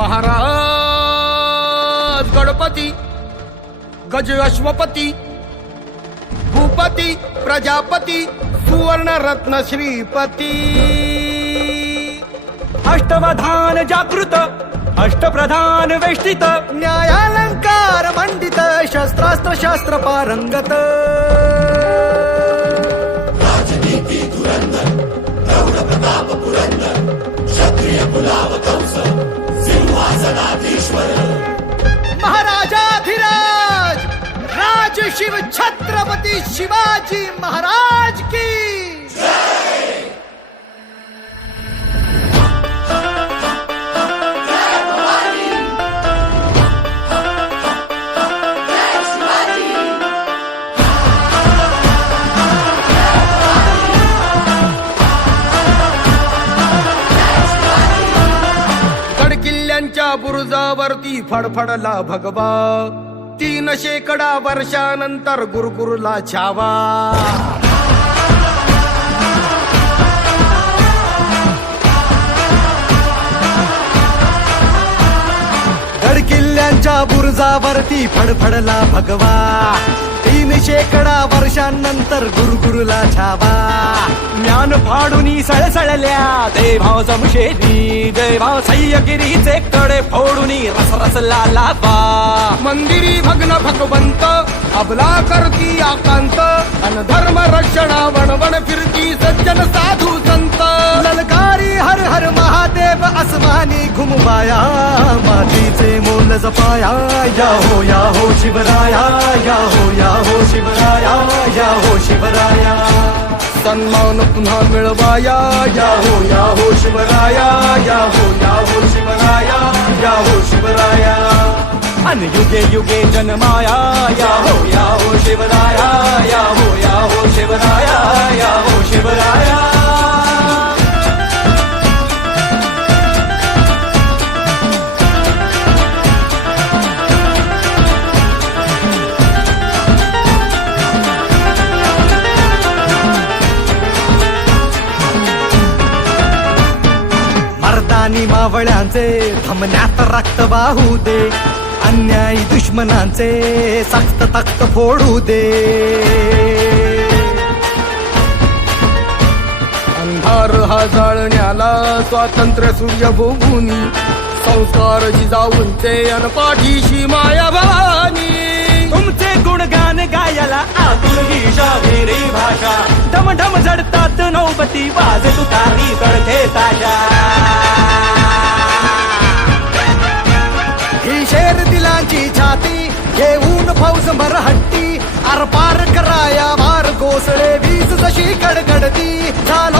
महाराज गणपती गज अश्वपती भूपती प्रजापती सुवर्ण रत्न श्रीपती अष्टवधान जागृत अष्टप्रधान वेष्टित न्यायालंकार मंडित शस्त्रास्त्र शास्त्र पारंगत राजनीती धुरंधर प्रौढ प्रताप पुरंदर क्षत्रिय कुलावतंस सिंहासनाधीश्वर महाराजाधिराज राज शिव छत्रपती शिवाजी महाराज की गडकिल्ल्यांच्या बुरुजावरती फडफडला भगवा 3 शेकडा वर्षानंतर गुरुकुरला छावा गडकिल्ल्यांच्या बुरुजावरती फडफडला भगवा 3 शेकडा वर्षांनंतर गुरुकुरला छावा ज्ञान फाडूनी सळसळल्या देभाव जमशेरी देभाव सह्यगिरीचे कडे फोडूनी रसरसला लावा मंदिरी भग्न भगवंत अबला करती आकांत अन धर्म रक्षणा वणवण फिरती सज्जन साधू संत ललकारी हर हर महादेव अस्मानी घुमवाया मातीचे मोल जपाया या हो शिवराया या हो शिवराया या हो शिवराया सन्मान पुन्हा मिळवाया या हो शिवराया या हो शिवराया या हो शिवराया अन युगे युगे जन्माया या हो शिवराया या हो शिवराया या हो शिवराया मर्दानी मावळ्यांचे थमण्यात रक्त वाहू दे अन्यायी दुश्मनांचे सक्त तख्त फोडू दे अंधार हा जाळण्याला स्वातंत्र्य सूर्य भोगुनी संस्कार जिजाऊंचे अनपाठीशी माया भवानी तुमचे गुणगान गायला आतून ही शाहिरी भाषा ढमढम जडतात नौबती वाजे तुतारी तळथे ताशा ही शेर दिलांची छाती घेऊन फौज मरहट्टी आरपार कराया मार कोसळे वीज जशी कडकडती झालो